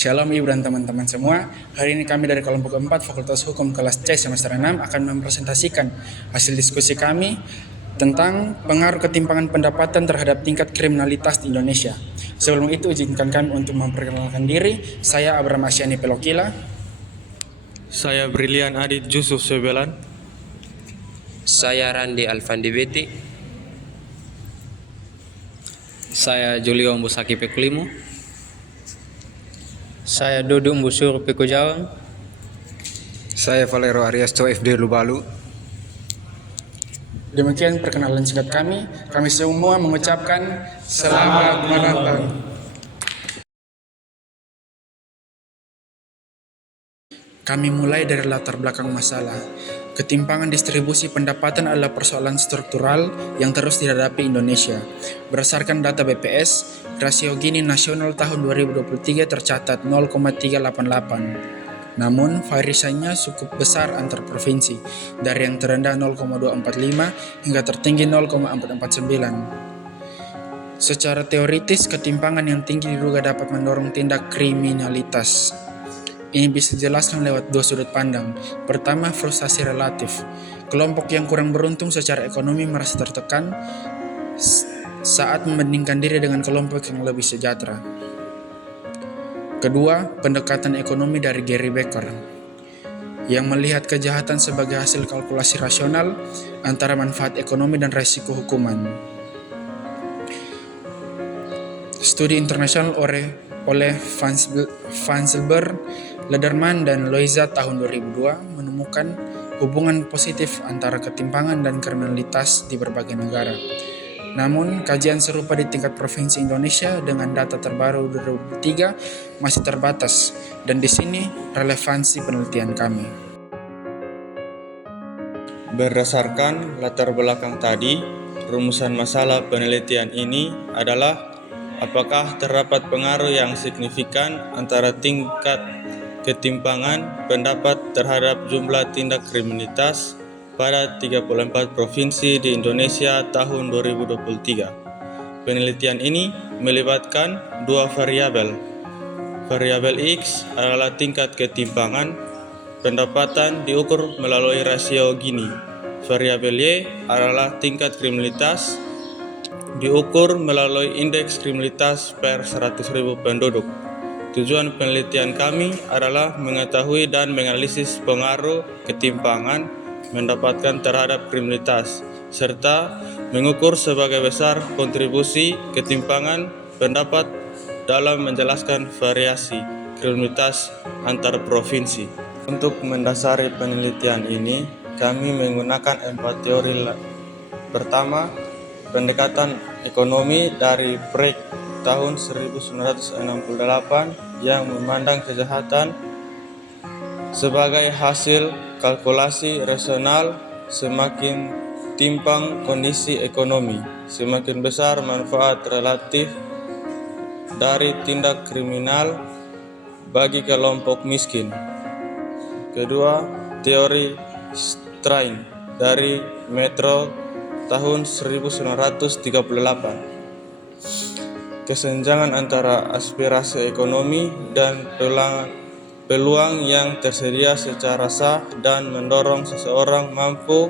Shalom Ibu dan teman-teman semua. Hari ini kami dari kelompok 4 Fakultas Hukum kelas C semester 6 akan mempresentasikan hasil diskusi kami tentang pengaruh ketimpangan pendapatan terhadap tingkat kriminalitas di Indonesia. Sebelum itu izinkan kami untuk memperkenalkan diri. Saya Abraham Asyani Pelokila. Saya Brilian Adit Yusuf Sebelan. Saya Randi Alfandi Beti. Saya Julio Mbusaki Pekulimu. Saya Dodo Mbusur Pekojawang. Saya Valero Arias FD Lubalu. Demikian perkenalan singkat kami. Kami semua mengucapkan selamat menonton. Kami mulai dari latar belakang masalah. Ketimpangan distribusi pendapatan adalah persoalan struktural yang terus dihadapi Indonesia. Berdasarkan data BPS, rasio Gini nasional tahun 2023 tercatat 0,388. Namun, variasinya cukup besar antar provinsi, dari yang terendah 0,245 hingga tertinggi 0,449. Secara teoritis, ketimpangan yang tinggi diduga dapat mendorong tindak kriminalitas. Ini bisa dijelaskan lewat dua sudut pandang. Pertama, frustasi relatif. Kelompok yang kurang beruntung secara ekonomi merasa tertekan saat membandingkan diri dengan kelompok yang lebih sejahtera. Kedua, pendekatan ekonomi dari Gary Becker yang melihat kejahatan sebagai hasil kalkulasi rasional antara manfaat ekonomi dan resiko hukuman. Studi internasional oleh Vanselberg, Lederman, dan Loiza tahun 2002 menemukan hubungan positif antara ketimpangan dan kriminalitas di berbagai negara. Namun, kajian serupa di tingkat provinsi Indonesia dengan data terbaru 2023 masih terbatas, dan di sini relevansi penelitian kami. Berdasarkan latar belakang tadi, rumusan masalah penelitian ini adalah apakah terdapat pengaruh yang signifikan antara tingkat ketimpangan pendapat terhadap jumlah tindak kriminalitas pada 34 provinsi di Indonesia tahun 2023. Penelitian ini melibatkan dua variabel. Variabel X adalah tingkat ketimpangan pendapatan diukur melalui rasio Gini. Variabel Y adalah tingkat kriminalitas diukur melalui indeks kriminalitas per 100.000 penduduk. Tujuan penelitian kami adalah mengetahui dan menganalisis pengaruh ketimpangan mendapatkan terhadap kriminalitas, serta mengukur sebagai besar kontribusi ketimpangan pendapat dalam menjelaskan variasi kriminalitas antar provinsi. Untuk mendasari penelitian ini, kami menggunakan 4 teori. Pertama, pendekatan ekonomi dari Break tahun 1968 yang memandang kejahatan sebagai hasil kalkulasi rasional. Semakin timpang kondisi ekonomi, semakin besar manfaat relatif dari tindak kriminal bagi kelompok miskin. Kedua, teori Strain dari Metro tahun 1938. Kesenjangan antara aspirasi ekonomi dan peluang yang tersedia secara sah dan mendorong seseorang mampu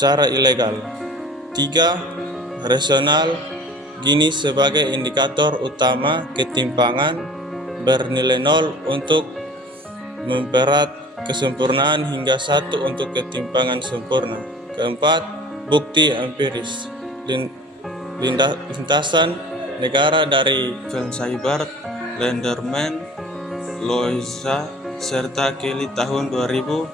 cara ilegal. 3. Rasional Gini sebagai indikator utama ketimpangan bernilai 0 untuk mempererat kesempurnaan hingga 1 untuk ketimpangan sempurna. Keempat, bukti empiris. Lintasan negara dari Vanselberg, Lederman, Loiza, serta Kelly tahun 2000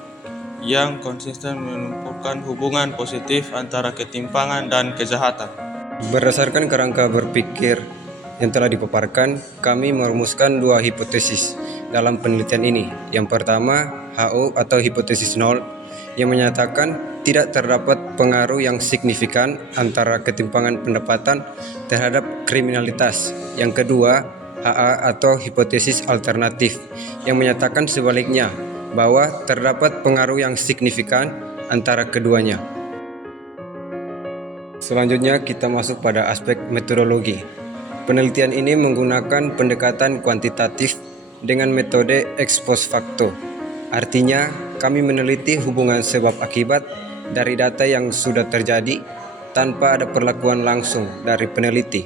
yang konsisten menunjukkan hubungan positif antara ketimpangan dan kejahatan. Berdasarkan kerangka berpikir yang telah dipaparkan, kami merumuskan dua hipotesis dalam penelitian ini. Yang pertama, HO atau hipotesis nol, yang menyatakan tidak terdapat pengaruh yang signifikan antara ketimpangan pendapatan terhadap kriminalitas. Yang kedua, HA atau hipotesis alternatif, yang menyatakan sebaliknya, bahwa terdapat pengaruh yang signifikan antara keduanya. Selanjutnya kita masuk pada aspek metodologi. Penelitian ini menggunakan pendekatan kuantitatif dengan metode ex post facto. Artinya, kami meneliti hubungan sebab akibat dari data yang sudah terjadi tanpa ada perlakuan langsung dari peneliti.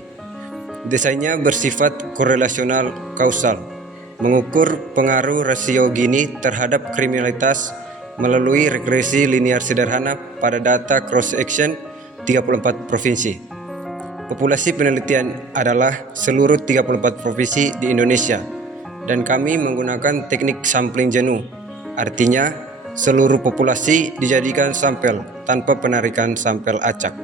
Desainnya bersifat korelasional kausal, mengukur pengaruh rasio Gini terhadap kriminalitas melalui regresi linear sederhana pada data cross-section 34 provinsi. Populasi penelitian adalah seluruh 34 provinsi di Indonesia, dan kami menggunakan teknik sampling jenuh. Artinya, seluruh populasi dijadikan sampel tanpa penarikan sampel acak.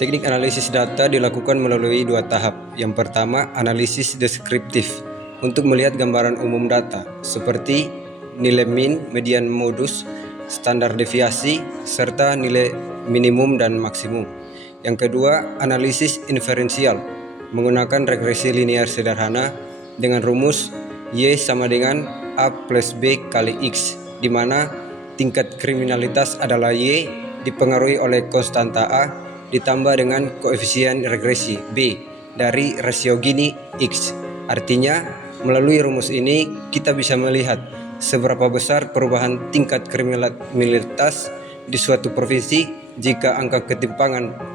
Teknik analisis data dilakukan melalui dua tahap. Yang pertama, analisis deskriptif untuk melihat gambaran umum data seperti nilai min, median, modus, standar deviasi, serta nilai minimum dan maksimum. Yang kedua, analisis inferensial menggunakan regresi linear sederhana dengan rumus Y sama dengan A plus B kali X, di mana tingkat kriminalitas adalah Y dipengaruhi oleh konstanta A ditambah dengan koefisien regresi B dari rasio Gini X. Artinya, melalui rumus ini kita bisa melihat seberapa besar perubahan tingkat kriminalitas di suatu provinsi jika angka ketimpangan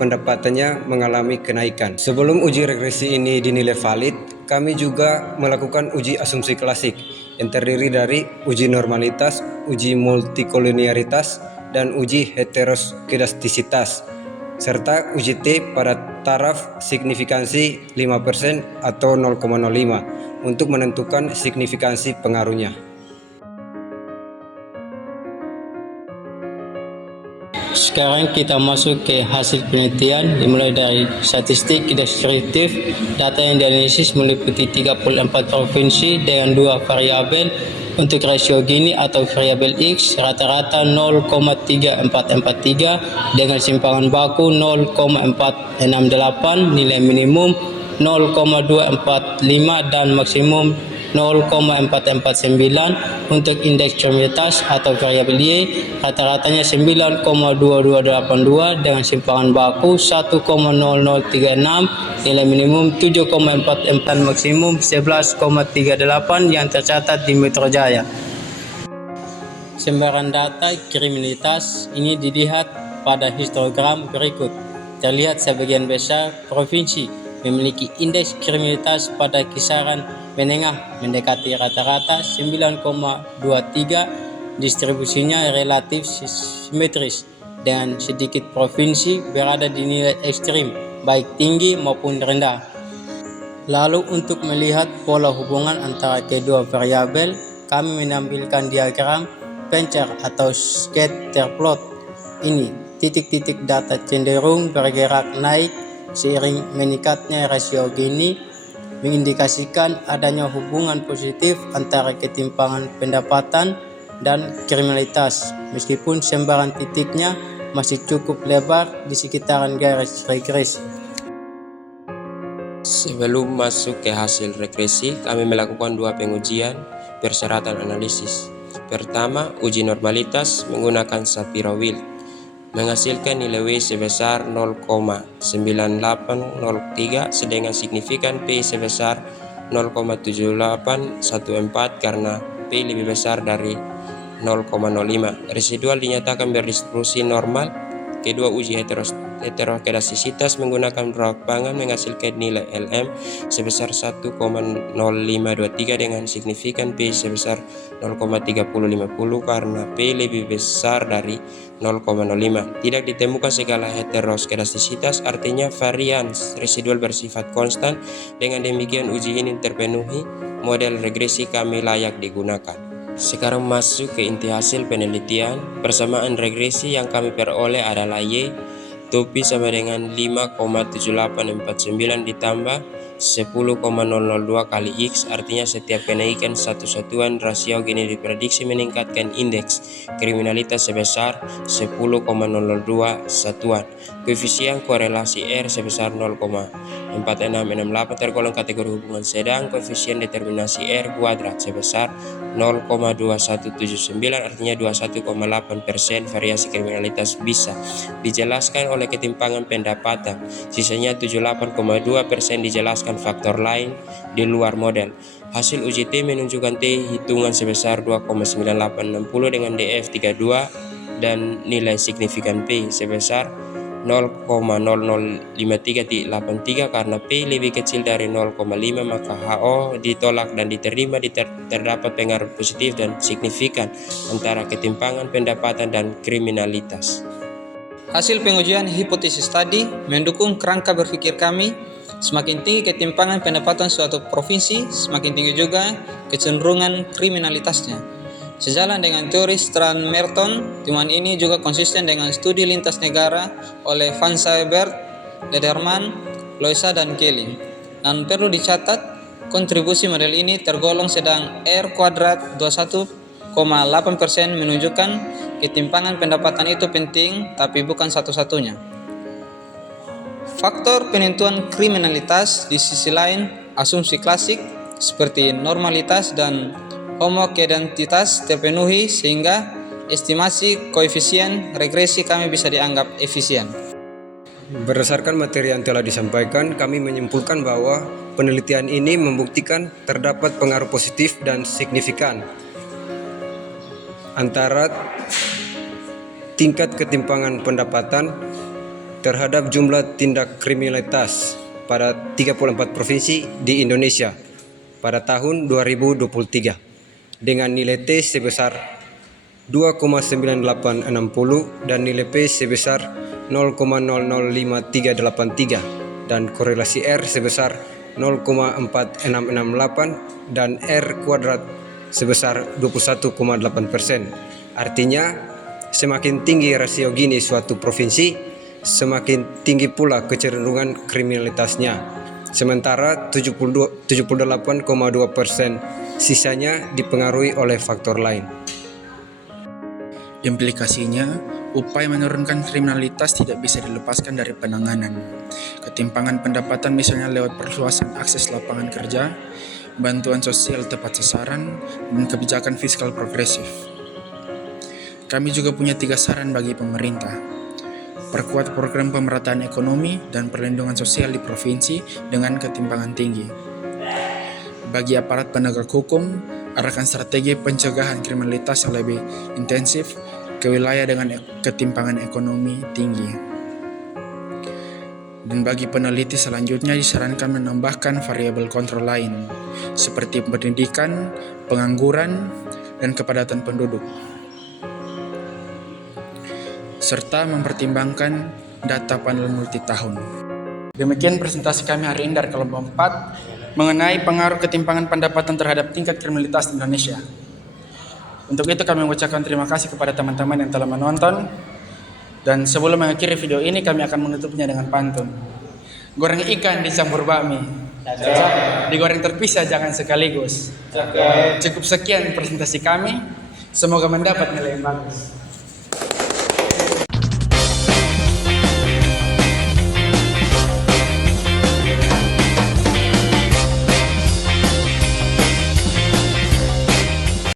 pendapatannya mengalami kenaikan. Sebelum uji regresi ini dinilai valid, kami juga melakukan uji asumsi klasik yang terdiri dari uji normalitas, uji multikoliniaritas, dan uji heteroskedastisitas, serta uji T pada taraf signifikansi 5% atau 0,05 untuk menentukan signifikansi pengaruhnya. Sekarang kita masuk ke hasil penelitian dimulai dari statistik deskriptif. Data yang dianalisis meliputi 34 provinsi dengan dua variabel. Untuk rasio Gini atau variabel X rata-rata 0,3443 dengan simpangan baku 0,468, nilai minimum 0,245 dan maksimum 0,449. Untuk indeks kriminalitas atau variabel Y rata-ratanya 9,2282 dengan simpangan baku 1,0036, nilai minimum 7,44 maksimum 11,38 yang tercatat di Metro Jaya. Sebaran data kriminalitas ini dilihat pada histogram berikut. Terlihat sebagian besar provinsi memiliki indeks kriminalitas pada kisaran menengah mendekati rata-rata 9,23. Distribusinya relatif simetris dengan sedikit provinsi berada di nilai ekstrim baik tinggi maupun rendah. Lalu untuk melihat pola hubungan antara kedua variabel, kami menampilkan diagram pencar atau scatter plot. Ini titik-titik data cenderung bergerak naik seiring meningkatnya rasio Gini, mengindikasikan adanya hubungan positif antara ketimpangan pendapatan dan kriminalitas, meskipun sembaran titiknya masih cukup lebar di sekitaran garis regresi. Sebelum masuk ke hasil regresi, kami melakukan dua pengujian persyaratan analisis. Pertama, uji normalitas menggunakan Shapiro-Wilk menghasilkan nilai W sebesar 0,9803 sedangkan signifikan P sebesar 0,7814 karena P lebih besar dari 0,05. Residual dinyatakan berdistribusi normal. Kedua, uji heteroskedastisitas menggunakan Bragg-Pangan menghasilkan nilai LM sebesar 1,0523 dengan signifikan P sebesar 0,3050 karena P lebih besar dari 0,05. Tidak ditemukan segala heteroskedastisitas, artinya varians residual bersifat konstan. Dengan demikian uji ini terpenuhi, model regresi kami layak digunakan. Sekarang masuk ke inti hasil penelitian. Persamaan regresi yang kami peroleh adalah Y topi sama dengan 5,7849 ditambah 10,002 kali X, artinya setiap kenaikan satu satuan rasio Gini diprediksi meningkatkan indeks kriminalitas sebesar 10,002 satuan. Koefisien korelasi R sebesar 0,4668 tergolong kategori hubungan sedang. Koefisien determinasi R kuadrat sebesar 0,2179, artinya 21,8%. Variasi kriminalitas bisa dijelaskan oleh ketimpangan pendapatan. Sisanya 78,2% dijelaskan menggunakan faktor lain di luar model. Hasil uji T menunjukkan T hitungan sebesar 2,9860 dengan DF 32 dan nilai signifikan P sebesar 0,005383. Karena P lebih kecil dari 0,5 maka HO ditolak dan diterima. Terdapat pengaruh positif dan signifikan antara ketimpangan pendapatan dan kriminalitas. Hasil pengujian hipotesis tadi mendukung kerangka berpikir kami. Semakin tinggi ketimpangan pendapatan suatu provinsi, semakin tinggi juga kecenderungan kriminalitasnya. Sejalan dengan teori Strand-Merton, temuan ini juga konsisten dengan studi lintas negara oleh Van Sybert, Lederman, Loisa, dan Kelly. Dan perlu dicatat, kontribusi model ini tergolong sedang R kuadrat 21,8% menunjukkan ketimpangan pendapatan itu penting, tapi bukan satu-satunya. Faktor penentuan kriminalitas di sisi lain, asumsi klasik seperti normalitas dan homokedentitas terpenuhi sehingga estimasi koefisien regresi kami bisa dianggap efisien. Berdasarkan materi yang telah disampaikan, kami menyimpulkan bahwa penelitian ini membuktikan terdapat pengaruh positif dan signifikan antara tingkat ketimpangan pendapatan terhadap jumlah tindak kriminalitas pada 34 provinsi di Indonesia pada tahun 2023 dengan nilai T sebesar 2,9860 dan nilai P sebesar 0,005383 dan korelasi R sebesar 0,4668 dan R kuadrat sebesar 21,8%. Artinya, semakin tinggi rasio Gini suatu provinsi, semakin tinggi pula kecenderungan kriminalitasnya. Sementara 78,2% sisanya dipengaruhi oleh faktor lain. Implikasinya, upaya menurunkan kriminalitas tidak bisa dilepaskan dari penanganan. Ketimpangan pendapatan misalnya lewat perluasan akses lapangan kerja, bantuan sosial tepat sasaran, dan kebijakan fiskal progresif. Kami juga punya 3 saran bagi pemerintah. Perkuat program pemerataan ekonomi dan perlindungan sosial di provinsi dengan ketimpangan tinggi. Bagi aparat penegak hukum, arahkan strategi pencegahan kriminalitas yang lebih intensif ke wilayah dengan ketimpangan ekonomi tinggi. Dan bagi peneliti selanjutnya disarankan menambahkan variabel kontrol lain, seperti pendidikan, pengangguran, dan kepadatan penduduk, serta mempertimbangkan data panel multitahun. Demikian presentasi kami hari ini dari kelompok 4 mengenai pengaruh ketimpangan pendapatan terhadap tingkat kriminalitas di Indonesia. Untuk itu kami mengucapkan terima kasih kepada teman-teman yang telah menonton. Dan sebelum mengakhiri video ini kami akan menutupnya dengan pantun. Goreng ikan dicampur bakmi, digoreng terpisah jangan sekaligus. Cukup sekian presentasi kami. Semoga mendapat nilai yang bagus.